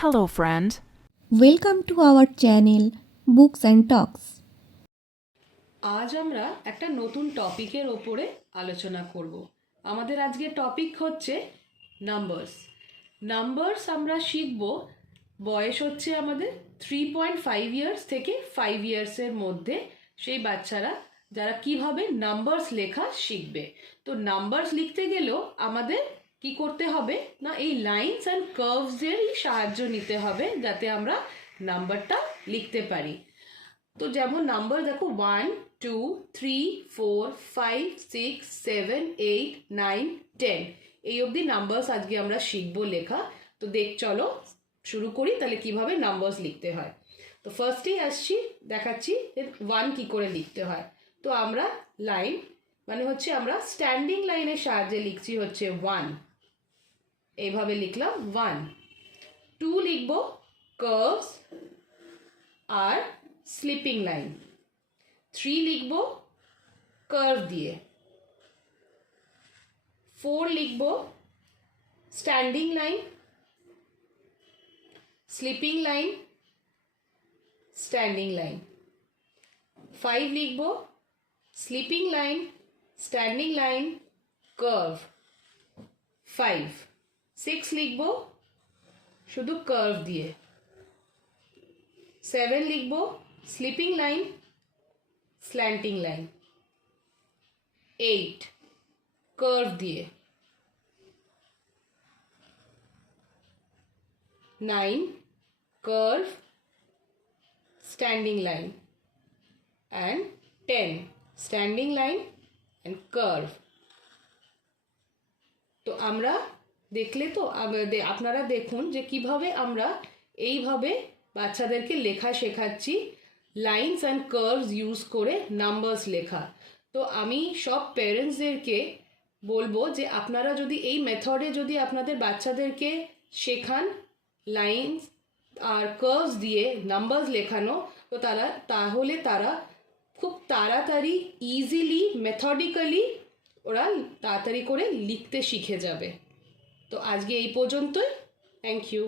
Hello, friend. Welcome to our channel books and talks. আজ আমরা একটা নতুন টপিকের ওপরে আলোচনা করব। আমাদের আজকের টপিক হচ্ছে নাম্বারস। নাম্বারস আমরা শিখব, বয়স হচ্ছে আমাদের 3.5 ইয়ার্স থেকে 5 ইয়ার্সের মধ্যে সেই বাচ্চারা যারা কিভাবে নাম্বারস লেখা শিখবে। তো নাম্বারস লিখতে গেলেও আমাদের কি করতে হবে না, এই লাইনস অ্যান্ড কার্ভসেরই সাহায্য নিতে হবে যাতে আমরা নাম্বারটা লিখতে পারি। তো যেমন নাম্বার দেখো 1 2 3 4 5 6 7 8 9 10 এই অবধি নাম্বারস আজকে আমরা শিখবো লেখা। তো চলো শুরু করি তাহলে কিভাবে নাম্বারস লিখতে হয়। তো ফার্স্টেই আসছি, দেখাচ্ছি 1 কি করে লিখতে হয়। তো আমরা লাইন মানে হচ্ছে আমরা স্ট্যান্ডিং লাইনের সাহায্যে লিখছি হচ্ছে 1, এইভাবে লিখলাম 1। 2 লিখবো কার্ভস আর স্লিপিং লাইন। 3 লিখব কার্ভ দিয়ে। 4 লিখব standing line, sleeping line, standing line. 5 লিখব sleeping line, standing line, curve 5। 6 লিখব শুধু কার্ভ দিয়ে। 7 লিখব sleeping line, slanting line. 8 curve দিয়ে। 9 curve, standing line, and 10 standing line and curve। তো আমরা দেখলে তো আপনারা দেখুন যে কিভাবে আমরা এইভাবে বাচ্চাদেরকে লেখা শেখাচ্ছি, লাইনস অ্যান্ড কার্ভস ইউজ করে নাম্বারস লেখা। তো আমি সব প্যারেন্টসদেরকে বলবো যে আপনারা যদি এই মেথডে যদি আপনাদের বাচ্চাদেরকে শেখান লাইনস আর কার্ভস দিয়ে নাম্বারস লেখানো, তো তাহলে তারা খুব তাড়াতাড়ি ইজিলি মেথডিক্যালি ওরা তাড়াতাড়ি করে লিখতে শিখে যাবে। তো আজকে এই পর্যন্তই। Thank you.